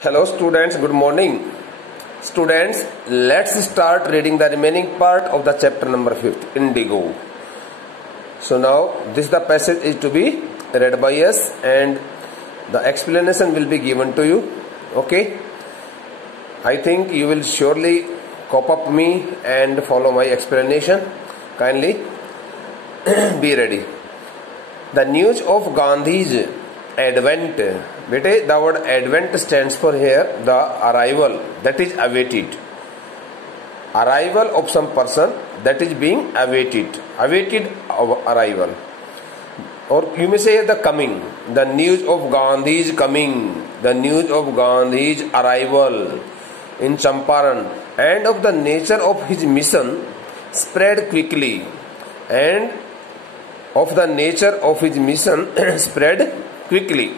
Hello students, good morning. Students, let's start reading the remaining part of the chapter number 5th, Indigo. So now this the passage is to be read by us and the explanation will be given to you. Okay? I think you will surely cop up me and follow my explanation. Kindly be ready. The news of Gandhi's advent. Bete, the word advent stands for here the arrival, that is awaited. Arrival of some person that is being awaited. Awaited arrival. Or you may say the coming. The news of Gandhi's coming. The news of Gandhi's arrival in Champaran and of the nature of his mission spread quickly. And of the nature of his mission spread quickly.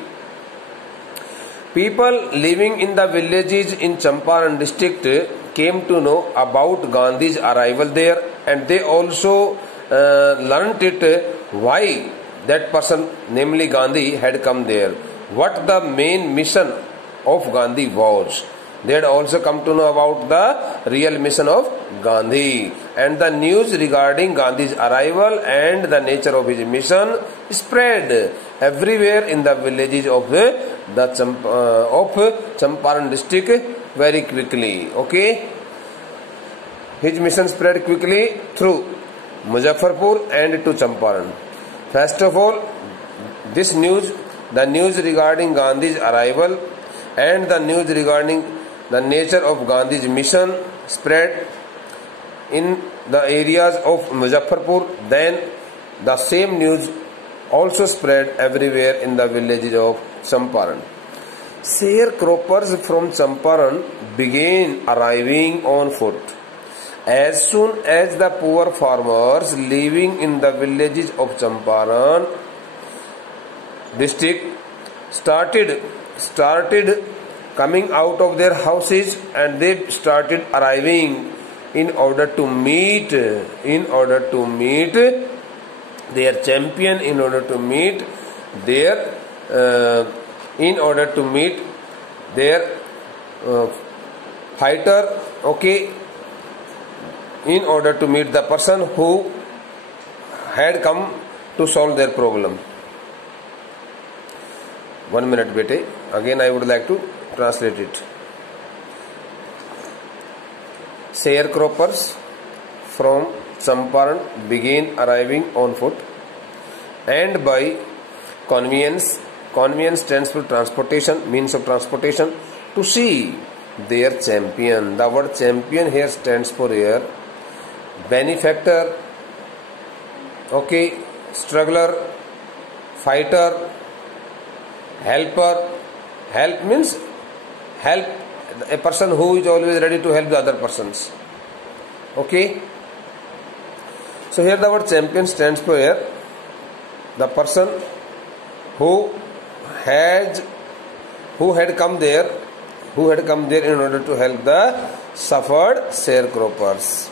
People living in the villages in Champaran district came to know about Gandhi's arrival there, and they also learnt it why that person, namely Gandhi, had come there. What the main mission of Gandhi was. They had also come to know about the real mission of Gandhi, and the news regarding Gandhi's arrival and the nature of his mission spread everywhere in the villages of Champaran district very quickly. Okay, his mission spread quickly through Muzaffarpur and to Champaran. First of all, this news, the news regarding Gandhi's arrival and the news regarding the nature of Gandhi's mission spread in the areas of Muzaffarpur. Then the same news also spread everywhere in the villages of Champaran. Sharecroppers from Champaran began arriving on foot. As soon as the poor farmers living in the villages of Champaran district started coming out of their houses, and they started arriving in order to meet their champion, in order to meet their fighter. Okay, in order to meet the person who had come to solve their problem. 1 minute, bete. Again, I would like to translate it. Sharecroppers from Champaran began arriving on foot, and by conveyance stands for transportation, means of transportation, to see their champion. The word champion here stands for here benefactor, okay, struggler, fighter, helper. Help means help, a person who is always ready to help the other persons. Okay. So here the word champion stands for here the person who had come there in order to help the suffered sharecroppers.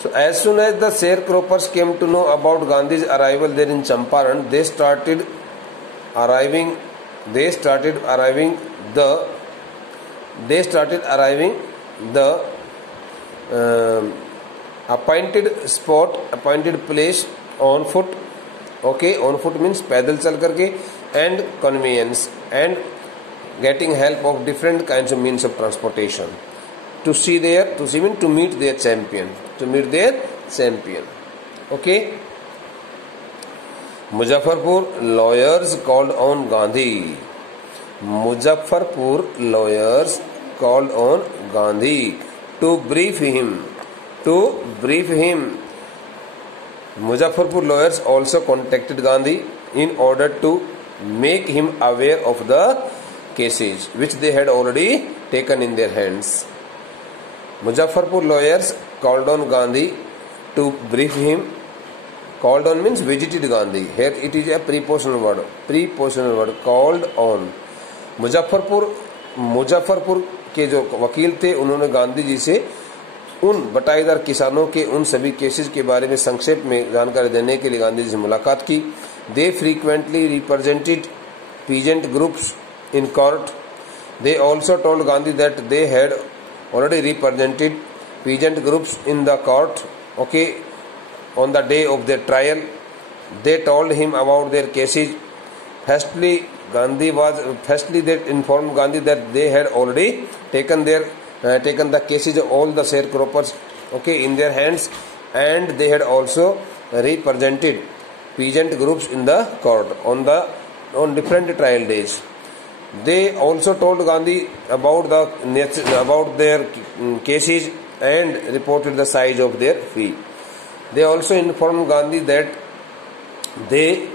So as soon as the sharecroppers came to know about Gandhi's arrival there in Champaran, they started arriving the appointed spot, appointed place on foot. Okay, on foot means पैदल चल करके, and conveyance, and getting help of different kinds of means of transportation to meet their champion, Okay. Muzaffarpur lawyers called on Gandhi. To brief him. Muzaffarpur lawyers also contacted Gandhi in order to make him aware of the cases which they had already taken in their hands. Muzaffarpur lawyers called on Gandhi to brief him. Called on means visited Gandhi. Here it is a prepositional word. Called on. Muzaffarpur के जो वकील थे उन्होंने गांधी जी से उन बटाईदार किसानों के उन सभी केसेस के बारे में संक्षेप में जानकारी देने के लिए गांधी जी से मुलाकात की. They frequently represented peasant groups in court They also told Gandhi that they had already represented peasant groups in the court, okay, on the day of their trial. They told him about their cases. Firstly, they informed Gandhi that they had already taken the cases of all the sharecroppers, okay, in their hands, and they had also represented peasant groups in the court on different trial days. They also told Gandhi about their cases and reported the size of their fee. They also informed Gandhi that they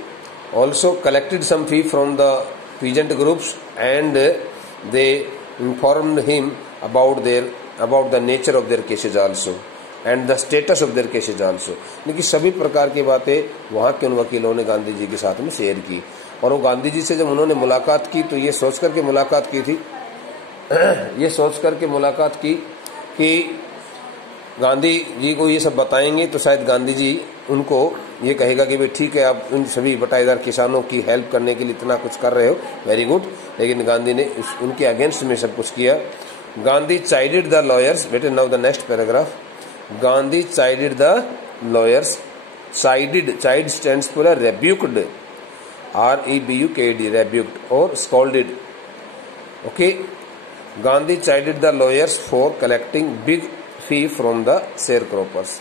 also collected some fee from the peasant groups, and they informed him about the nature of their cases also and the status of their cases also. लेकिन सभी प्रकार की बातें वहाँ के उन वकीलों ने गांधी जी के साथ में शेयर की, और वो गांधी जी से जब उन्होंने मुलाकात की तो ये सोच करके मुलाकात की कि गांधी जी को ये सब बताएंगे तो शायद गांधी जी उनको ये कहेगा कि भाई ठीक है, आप उन सभी बटाईदार किसानों की हेल्प करने के लिए इतना कुछ कर रहे हो, वेरी गुड। लेकिन गांधी ने उनके अगेंस्ट में सब कुछ किया। गांधी चाइडेड द लॉयर्स, बेटे now the next paragraph. Gandhi chided the lawyers. Chide stands for rebuked, REBUKED, rebuked or scolded, okay. Gandhi chided the lawyers for collecting big fee from the sharecroppers.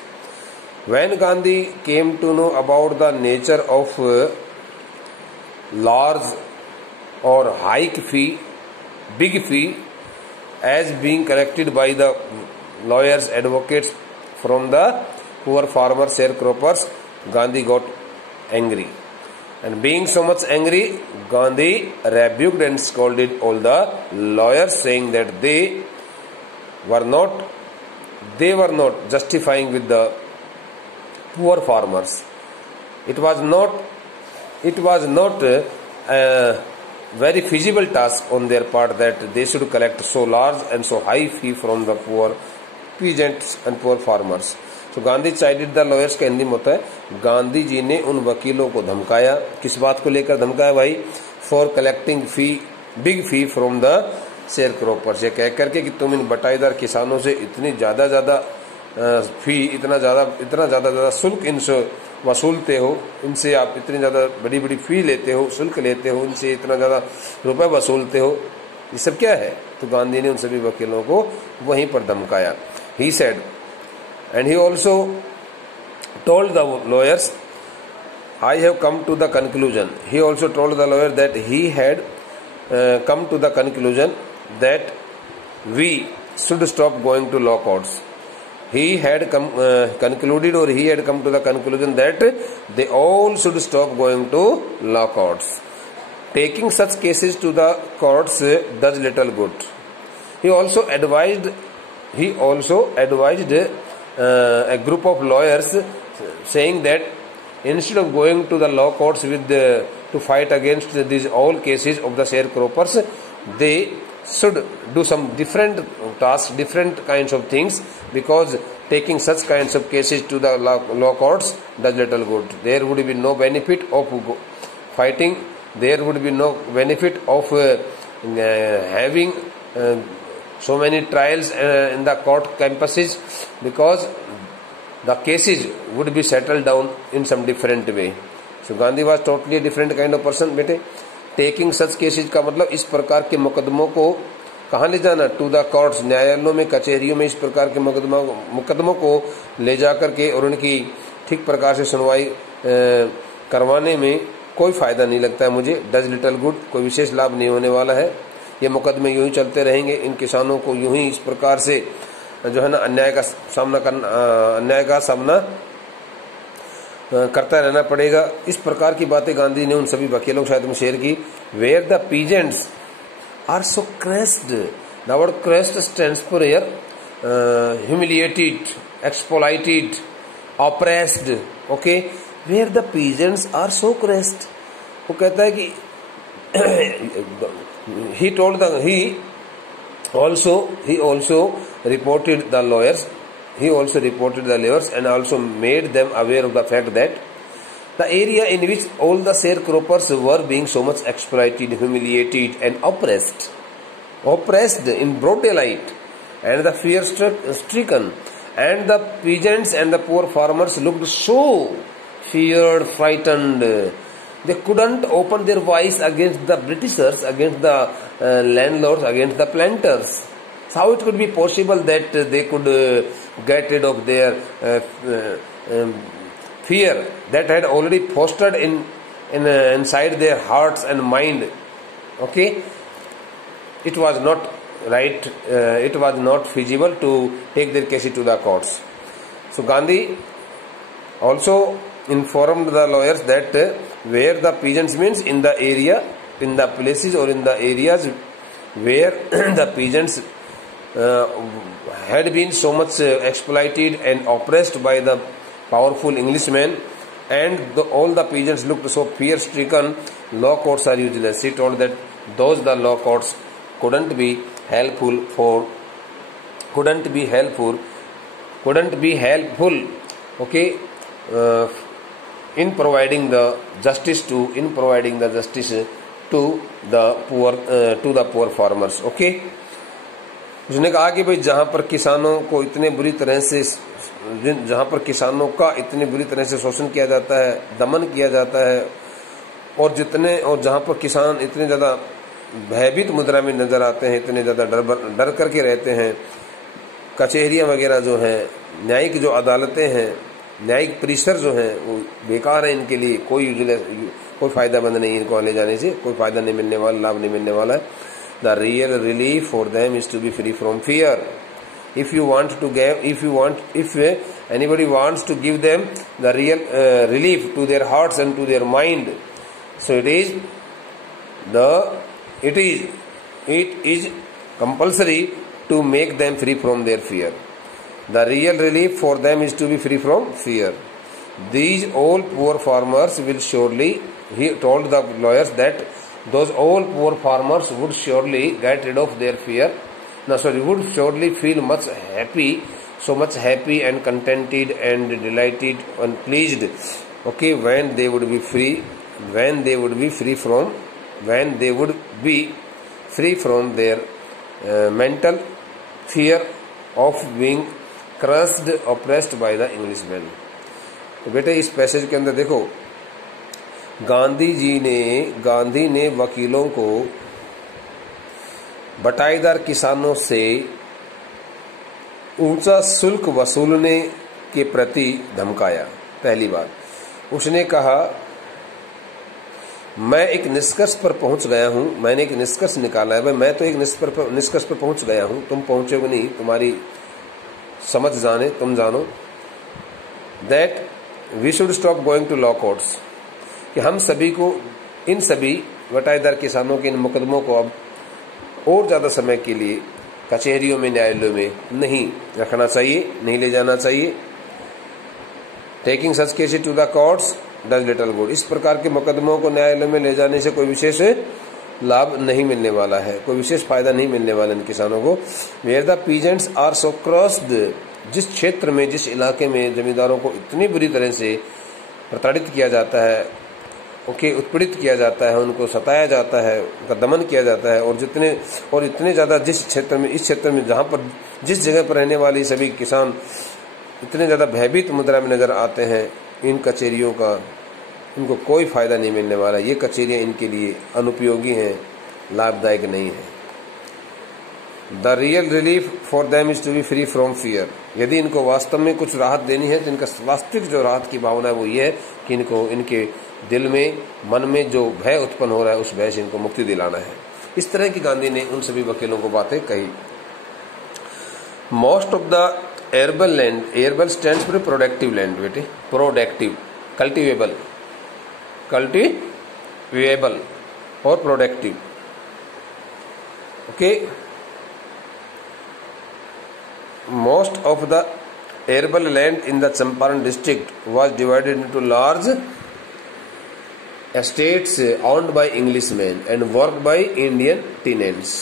When Gandhi came to know about the nature of large or high fee, big fee, as being collected by the lawyers, advocates from the poor farmer sharecroppers, Gandhi got angry. And being so much angry, Gandhi rebuked and scolded all the lawyers, saying that they were not justifying with the poor farmers. It was not a very feasible task on their part that they should collect so large and so high fee from the poor peasants and poor farmers. तो Gandhi chided the lawyers का हिंदी में होता है गांधी जी ने उन वकीलों को धमकाया। किस बात को लेकर धमकाया भाई? For collecting fee, big fee from the share croppers, ये कह करके कि तुम इन बटाईदार किसानों से इतनी ज्यादा फी, इतना ज्यादा शुल्क इनसे वसूलते हो, इनसे आप इतनी ज्यादा बड़ी फी लेते हो, शुल्क लेते हो, इनसे इतना ज्यादा रुपए वसूलते हो, ये सब क्या है? तो गांधी ने उन सभी वकीलों को वहीं पर धमकाया। He said, and he also told the lawyers, I have come to the conclusion. He also told the lawyer that he had come to the conclusion that we should stop going to law courts. He had concluded, or he had come to the conclusion that they all should stop going to law courts. Taking such cases to the courts does little good. He also advised a group of lawyers, saying that instead of going to the law courts to fight against these all cases of the sharecroppers, they should do some different tasks, different kinds of things, because taking such kinds of cases to the law courts does little good. There would be no benefit of fighting. There would be no benefit of having so many trials in the court campuses, because the cases would be settled down in some different way. So Gandhi was totally a different kind of person. बेटे, taking such cases का मतलब इस प्रकार के मुकदमों को कहाँ ले जाना? टू द कोर्ट्स, न्यायालयों में, कचहरियों में इस प्रकार के मुकदमों को ले जाकर के और उनकी ठीक प्रकार से सुनवाई करवाने में कोई फायदा नहीं लगता है मुझे। डज लिटल गुड, कोई विशेष लाभ नहीं होने वाला है। ये मुकदमे यूं ही चलते रहेंगे, इन किसानों को यूं ही इस प्रकार से जो है ना अन्याय का सामना करता रहना पड़ेगा। इस प्रकार की बातें गांधी ने उन सभी वकीलों के साथ में शेयर की। Where the peasants are so crushed, the word crushed stands for here humiliated, exploited, oppressed, okay. Where the peasants are so crushed, वो कहता है कि he also reported the lawyers. He also reported the lawyers and also made them aware of the fact that the area in which all the sharecroppers were being so much exploited, humiliated and oppressed oppressed in broad daylight, and the fear-stricken, and the peasants and the poor farmers looked so feared, frightened. They couldn't open their voice against the Britishers, against the landlords, against the planters. So how it could be possible that they could get rid of their fear that had already fostered inside their hearts and mind? Okay, it was not right. It was not feasible to take their case to the courts. So Gandhi also informed the lawyers that where the peasants means in the area, in the places or in the areas where the peasants had been so much exploited and oppressed by the powerful Englishmen, and all the peasants looked so fear-stricken, law courts are useless. He told that the law courts couldn't be helpful, okay, in providing the justice to the poor farmers. Okay, उसने कहा कि भाई जहां पर किसानों का इतने बुरी तरह से शोषण किया जाता है, दमन किया जाता है, और जहां पर किसान इतने ज्यादा भयभीत मुद्रा में नजर आते हैं, इतने ज्यादा डर करके रहते हैं, कचहरियां वगैरह जो हैं, न्यायिक जो अदालतें हैं, न्यायिक परिसर जो हैं वो बेकार है, इनके लिए कोई फायदामंद नहीं, इनको ले जाने से कोई फायदा नहीं मिलने वाला, लाभ नहीं मिलने वाला है. The real relief for them is to be free from fear. If anybody wants to give them the real relief to their hearts and to their mind, so it is compulsory to make them free from their fear. The real relief for them is to be free from fear. These all poor farmers will surely, he told the lawyers that those all poor farmers would surely get rid of their fear. Would surely feel much happy, so much happy and contented and delighted and pleased. Okay, when they would be free from their mental fear of being crushed, oppressed by the Englishmen. तो बेटे इस passage के अंदर देखो, गांधी ने वकीलों को बटाईदार किसानों से ऊंचा शुल्क वसूलने के प्रति धमकाया. पहली बात उसने कहा, मैं एक निष्कर्ष पर पहुंच गया हूं, मैंने एक निष्कर्ष निकाला है, भाई मैं तो एक निष्कर्ष पर पहुंच गया हूं, तुम पहुंचोगे नहीं, तुम्हारी समझ जाने, तुम जानो. That we should stop going to law courts, कि हम सभी को इन सभी बटाईदार किसानों के इन मुकदमों को अब और ज्यादा समय के लिए कचहरियों में, न्यायालयों में नहीं रखना चाहिए, नहीं ले जाना चाहिए. Taking such cases to the courts does little good. इस प्रकार के मुकदमों को न्यायालय में ले जाने से कोई विशेष लाभ नहीं मिलने वाला है, कोई विशेष फायदा नहीं मिलने वाला इन किसानों को. Where the peasants are so crushed, जिस क्षेत्र में, जिस इलाके में जमींदारों को इतनी बुरी तरह से प्रताड़ित किया जाता है, उत्पीड़ित किया जाता है, उनको सताया जाता है, उनका दमन किया जाता है, और इतने ज्यादा इस क्षेत्र में जहां पर जिस जगह पर रहने वाले सभी किसान इतने ज्यादा भयभीत मुद्रा में नजर आते हैं, इन कचहरियों का इनको कोई फायदा नहीं मिलने वाला. ये कचहरियां इनके लिए अनुपयोगी हैं, लाभदायक नहीं है. The real relief for them is to be free from fear. यदि इनको वास्तव में कुछ राहत देनी है तो इनका वास्तविक जो राहत की भावना है वो ये है कि इनको इनके दिल में, मन में जो भय उत्पन्न हो रहा है उस भय से इनको मुक्ति दिलाना है. इस तरह की गांधी ने उन सभी वकीलों को बातें कही. Most of the arable land, arable stands for productive land बेटे, प्रोडक्टिव, कल्टिवेबल और productive. Okay, most of the arable land in the Champaran district was divided into large estates owned by Englishmen and worked by Indian tenants.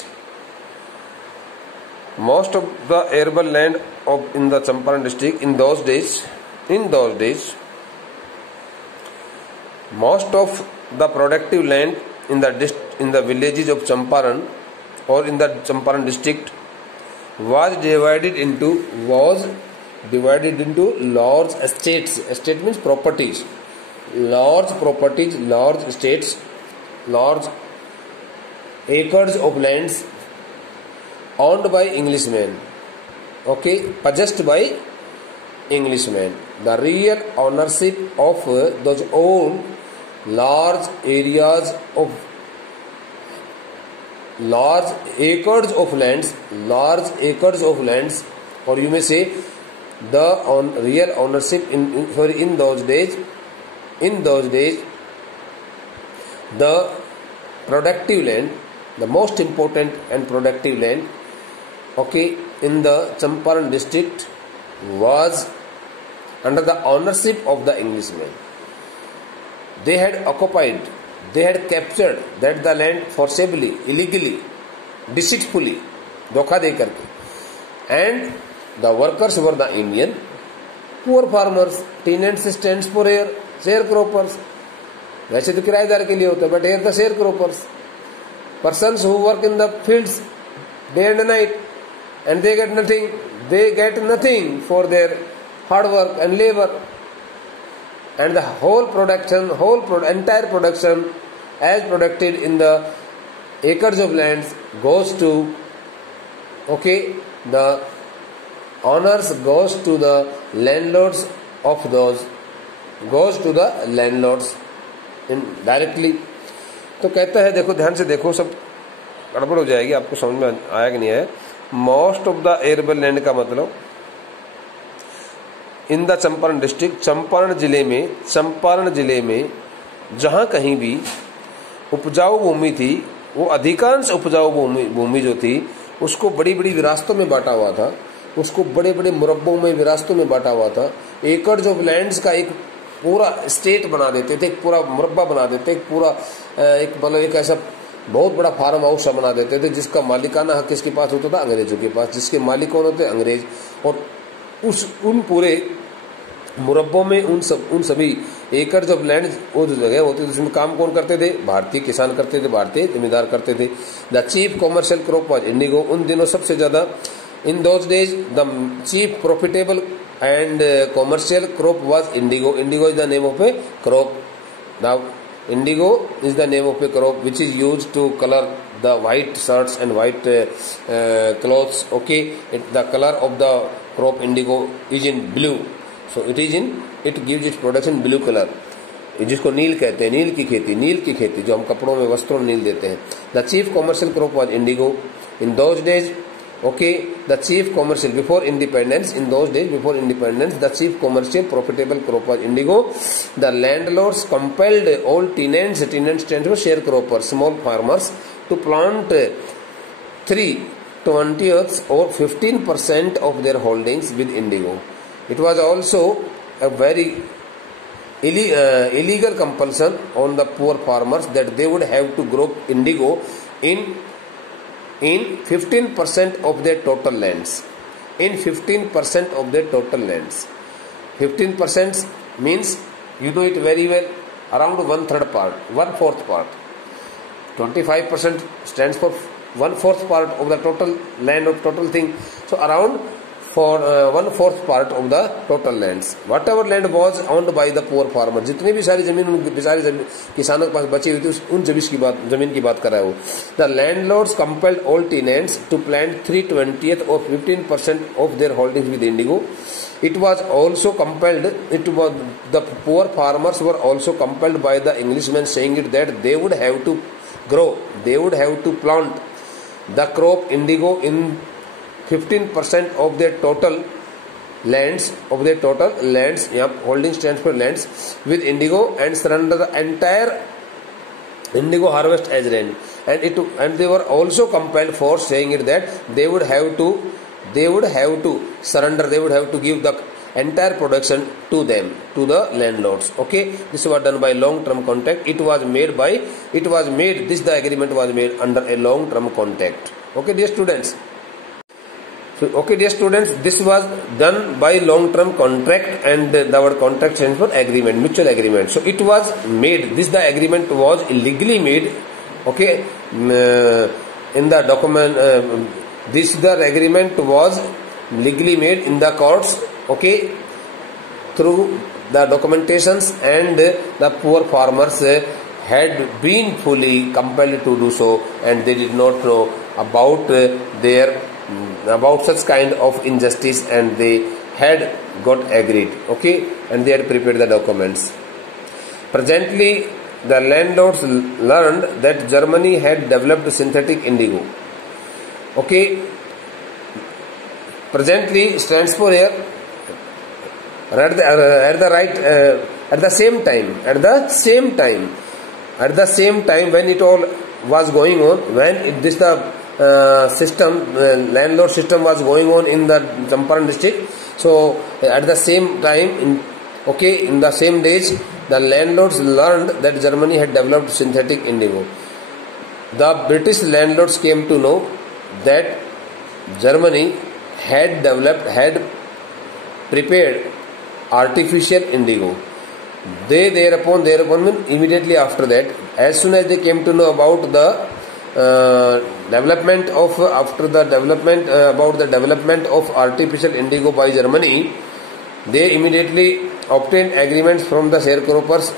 Most of the arable land in the Champaran district in those days, most of the productive land in the villages of Champaran or in the Champaran district was divided into large estates. Estate means properties. Large properties, large estates, large acres of lands owned by Englishmen. Okay, possessed by Englishmen. The real ownership of those old large acres of lands, or you may say the real ownership in those days, the productive land, the most important and productive land, okay, in the Champaran district was under the ownership of the Englishmen. They had occupied, they had captured that the land forcibly, illegally, deceitfully, धोखा दे करके, and the workers were the Indian poor farmers. Tenants stands for here sharecroppers. वैसे तो किराएदार के लिए होता है, but here the sharecroppers, persons who work in the fields day and night, and they get nothing for their hard work and labor, and the entire production as produced in the acres of lands goes to, okay, the owners, goes to the landlords of those, goes to the landlords indirectly. तो कहता है, देखो ध्यान से देखो, सब गड़बड़ हो जाएगी, आपको समझ में आया कि नहीं है. Most of the arable land का मतलब in the Champaran district, Champaran जिले में जहां कहीं भी उपजाऊ भूमि थी, वो अधिकांश उपजाऊ भूमि जो थी उसको बड़ी बड़ी विरासतों में बांटा हुआ था, उसको बड़े बड़े मुरब्बों में, विरासतों में बांटा हुआ था. एकड़ ऑफ लैंड्स का एक पूरा स्टेट बना देते थे, एक पूरा मुरब्बा बना देते, एक पूरा एक ऐसा बहुत बड़ा फार्म हाउस बना देते थे, जिसका मालिकाना हक किसके पास होता था? अंग्रेजों के पास. जिसके मालिक कौन होते? अंग्रेज. और उन पूरे मुरब्बों में उन सभी एकड़ ऑफ लैंड, वो जो जगह होती थी उसमें काम कौन करते थे? भारतीय किसान करते थे, भारतीय जमींदार करते थे. The chief commercial crop was Indigo. उन दिनों सबसे ज्यादा, in those days the chief profitable and commercial crop was indigo. Indigo is the name of a crop. Now indigo is the name of a crop which is used to color the white shirts and white clothes. Okay, the color of the crop indigo is in blue, so it gives its production blue color, जिसको नील कहते हैं. नील की खेती जो हम कपड़ों में, वस्त्रों में नील देते हैं. The chief commercial crop was Indigo in those days. Okay, the chief commercial before independence, in those days before independence, the chief commercial profitable crop was indigo. The landlords compelled all tenants stands for sharecroppers, small farmers, to plant 3/20 or 15% of their holdings with indigo. It was also a very illegal compulsion on the poor farmers that they would have to grow indigo in 15% of their total lands. In 15% of their total lands. 15% means, you know it very well, around 1/3 part, 1/4 part. 25% stands for 1/4 part of the total land, of total thing. So around 1/4 part of the total lands. Whatever land was owned by the poor farmer, जितनी भी सारी जमीन किसानों के पास बची हुई थी, उन जमीन की बात कर रहा है वो. The landlords compelled all tenants to plant 3/20 or 15% of their holdings with indigo. The poor farmers were also compelled by the Englishmen, saying it that they would have to plant the crop indigo in 15% of their total lands, holding stands for lands, with indigo, and surrender the entire indigo harvest as rent. And they were also compelled for saying it that they would have to surrender, they would have to give the entire production to them, to the landlords. Okay, this was done by long term contract. The agreement was made under a long term contract. Okay, dear students. This was done by long-term contract, and the word contract stands for agreement, mutual agreement. So it was made. The agreement was illegally made. Okay, in the document. This the agreement was legally made in the courts, okay, through the documentations, and the poor farmers had been fully compelled to do so, and they did not know about about such kind of injustice, and they had got agreed, okay, and they had prepared the documents. Presently, the landlords learned that Germany had developed synthetic indigo. Okay, presently stands for here at the same time when it all was going on, when landlord system was going on in the Champaran district. So at the same time, in the same days, the landlords learned that Germany had developed synthetic indigo. The British landlords came to know that Germany had prepared artificial indigo. They thereupon immediately after that, as soon as they came to know about the development of artificial indigo by Germany, they immediately obtained agreements from the sharecroppers.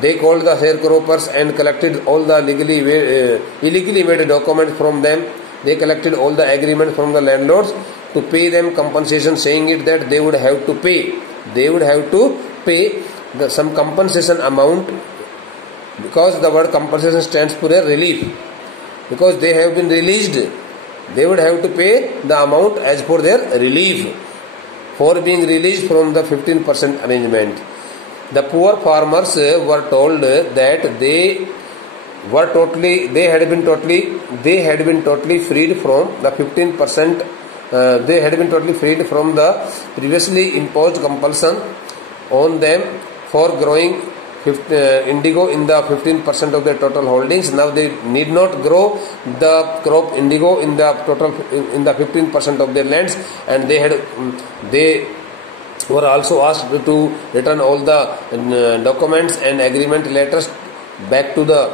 They called the sharecroppers and collected all the illegally made documents from them. They collected all the agreements from the landlords to pay them compensation, saying it that they would have to pay some compensation amount, because the word compensation stands for a relief. Because they have been released, they would have to pay the amount as per their relief for being released from the 15% arrangement. The poor farmers were told that they had been totally freed from the 15%. They had been totally freed from the previously imposed compulsion on them for growing indigo in the 15% of their total holdings. Now they need not grow the crop indigo in the 15% of their lands, and they were also asked to return all the documents and agreement letters back to the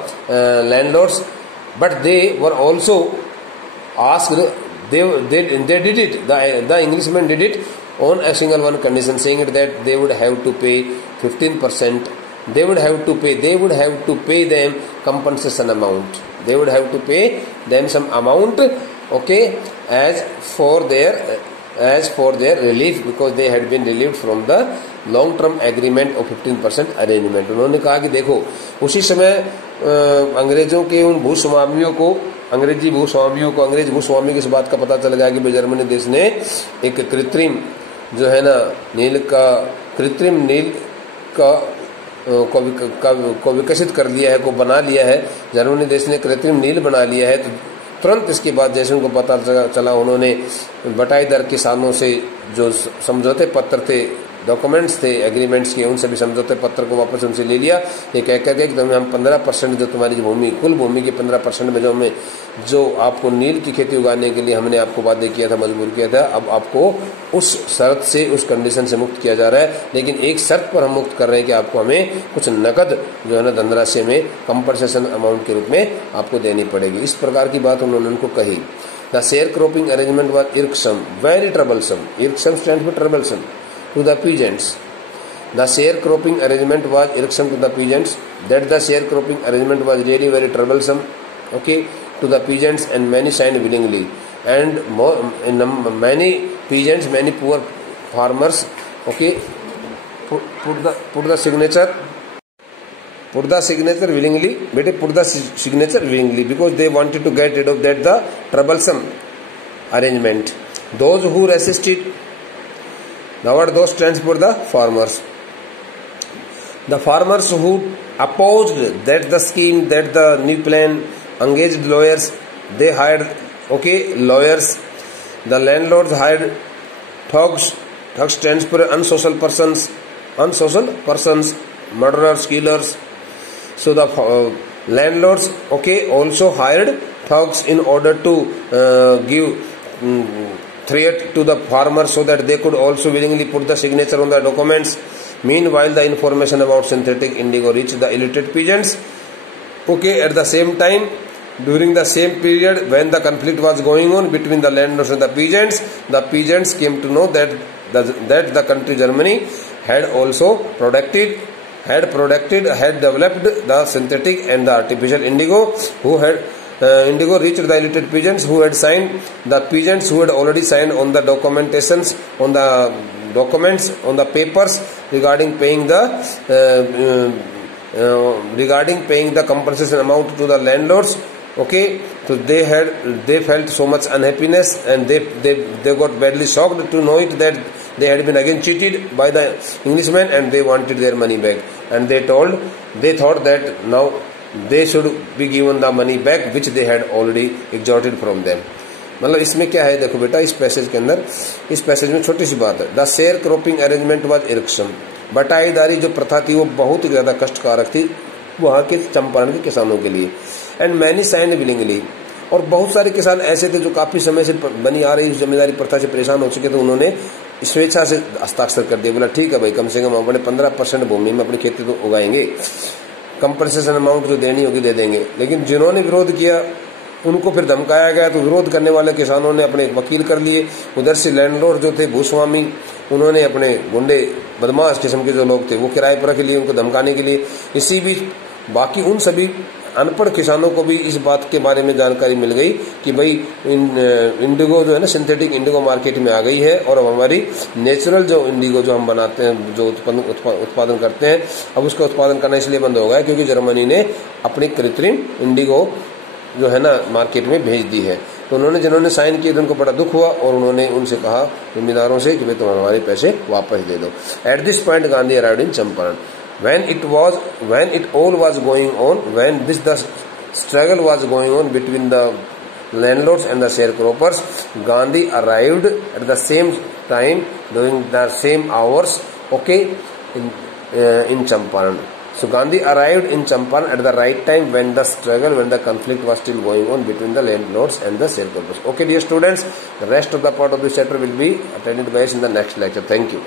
landlords. But they were also asked, they did it, the Englishmen did it on a single one condition, saying that they would have to pay 15%. They would have to pay them compensation amount. They would have to pay them some amount, okay, as for their relief, because they had been relieved from the long term agreement of 15% arrangement. उन्होंने कहा कि देखो, उसी समय अंग्रेजों के उन अंग्रेज भूस्वामियों की इस बात का पता चल गया कि जर्मनी देश ने एक कृत्रिम नील को विकसित कर लिया है, को बना लिया है। जर्मनी देश ने कृत्रिम नील बना लिया है। तो तुरंत इसके बाद जैसे उनको पता चला, उन्होंने बटाई दर किसानों से जो समझौते पत्र थे, डॉक्यूमेंट्स थे एग्रीमेंट्स के, उन सभी समझौते पत्र को वापस उनसे ले लिया। ये कह करके कि हम 15% जो तुम्हारी भूमि, कुल भूमि के 15% में जो आपको नील की खेती उगाने के लिए हमने आपको वादे किया था, मजबूर किया था, अब आपको उस शर्त से, उस कंडीशन से मुक्त किया जा रहा है। लेकिन एक शर्त पर हम मुक्त कर रहे हैं कि आपको हमें कुछ नकद धनराशि में कंपनसेशन अमाउंट के रूप में आपको देनी पड़ेगी। इस प्रकार की बात उन्होंने उनको कही। The sharecropping arrangement was irksome, very troublesome. Irksome stand for troublesome to the peasants. The sharecropping arrangement was irksome to the peasants. That the sharecropping arrangement was really very troublesome, okay, to the peasants, and many signed willingly. And many peasants, many poor farmers, okay, put the signature willingly. Bete, put the signature willingly, because they wanted to get rid of that the troublesome arrangement. Those who resisted. Now what those stands for the farmers. The farmers who opposed that the scheme, that the new plan, engaged lawyers. They hired, okay, lawyers. The landlords hired thugs. Thugs stands for unsocial persons, murderers, killers. So the landlords, okay, also hired thugs in order to give threat to the farmers, so that they could also willingly put the signature on the documents. Meanwhile, the information about synthetic indigo reached the illiterate peasants. Okay, at the same time, During the same period when the conflict was going on between the landlords and the peasants came to know that the country Germany had developed the synthetic and the artificial indigo, indigo reached the illiterate peasants who had already signed on the documents, on the papers regarding paying the compensation amount to the landlords. Okay, so they felt so much unhappiness, and they got badly shocked to know it that they had been again cheated by the Englishmen, and they wanted their money back, and they thought that now they should be given the money back which they had already extorted from them. मतलब इसमें क्या है, देखो बेटा, इस passage के अंदर, इस पैसेज में छोटी सी बात है. The sharecropping arrangement was irksome. बटाईदारी जो प्रथा थी वो बहुत ही ज्यादा कष्टकारक थी वहां के चंपारण के किसानों के लिए. एंड मैनी साइंड विलिंगली, और बहुत सारे किसान ऐसे थे जो काफी समय से बनी आ रही जमींदारी प्रथा से परेशान हो चुके थे. उन्होंने स्वेच्छा से हस्ताक्षर कर दिया, बोला ठीक है भाई, कम से कम अपने 15% भूमि में अपनी खेती तो उगाएंगे, कंपनसेशन अमाउंट जो देनी होगी दे देंगे. लेकिन जिन्होंने विरोध किया उनको फिर धमकाया गया, तो विरोध करने वाले किसानों ने अपने वकील कर लिए. उधर से लैंडलॉर्ड जो थे भूस्वामी, उन्होंने अपने गुंडे बदमाश किस्म के जो लोग थे वो किराए पर रख लिए उनको धमकाने के लिए. इसी बीच बाकी उन सभी अनपढ़ किसानों को भी इस बात के बारे में जानकारी मिल गई कि भाई इंडिगो जो है ना, सिंथेटिक इंडिगो मार्केट में आ गई है, और अब हमारी नेचुरल जो इंडिगो जो हम बनाते हैं, जो उत्पादन करते हैं, अब उसका उत्पादन करना इसलिए बंद हो गया क्योंकि जर्मनी ने अपनी कृत्रिम इंडिगो जो है ना मार्केट में भेज दी है. तो जिन्होंने साइन किए उनको बड़ा दुख हुआ, और उन्होंने उनसे कहा जमींदारों से कि भाई तुम हमारे पैसे वापस दे दो. At this point Gandhi arrived in Champaran. When it all was going on, when the struggle was going on between the landlords and the sharecroppers, Gandhi arrived at the same time during the same hours, okay, in Champaran. So Gandhi arrived in Champaran at the right time when the conflict was still going on between the landlords and the sharecroppers. Okay, dear students, the rest of the part of this chapter will be attended by us in the next lecture. Thank you.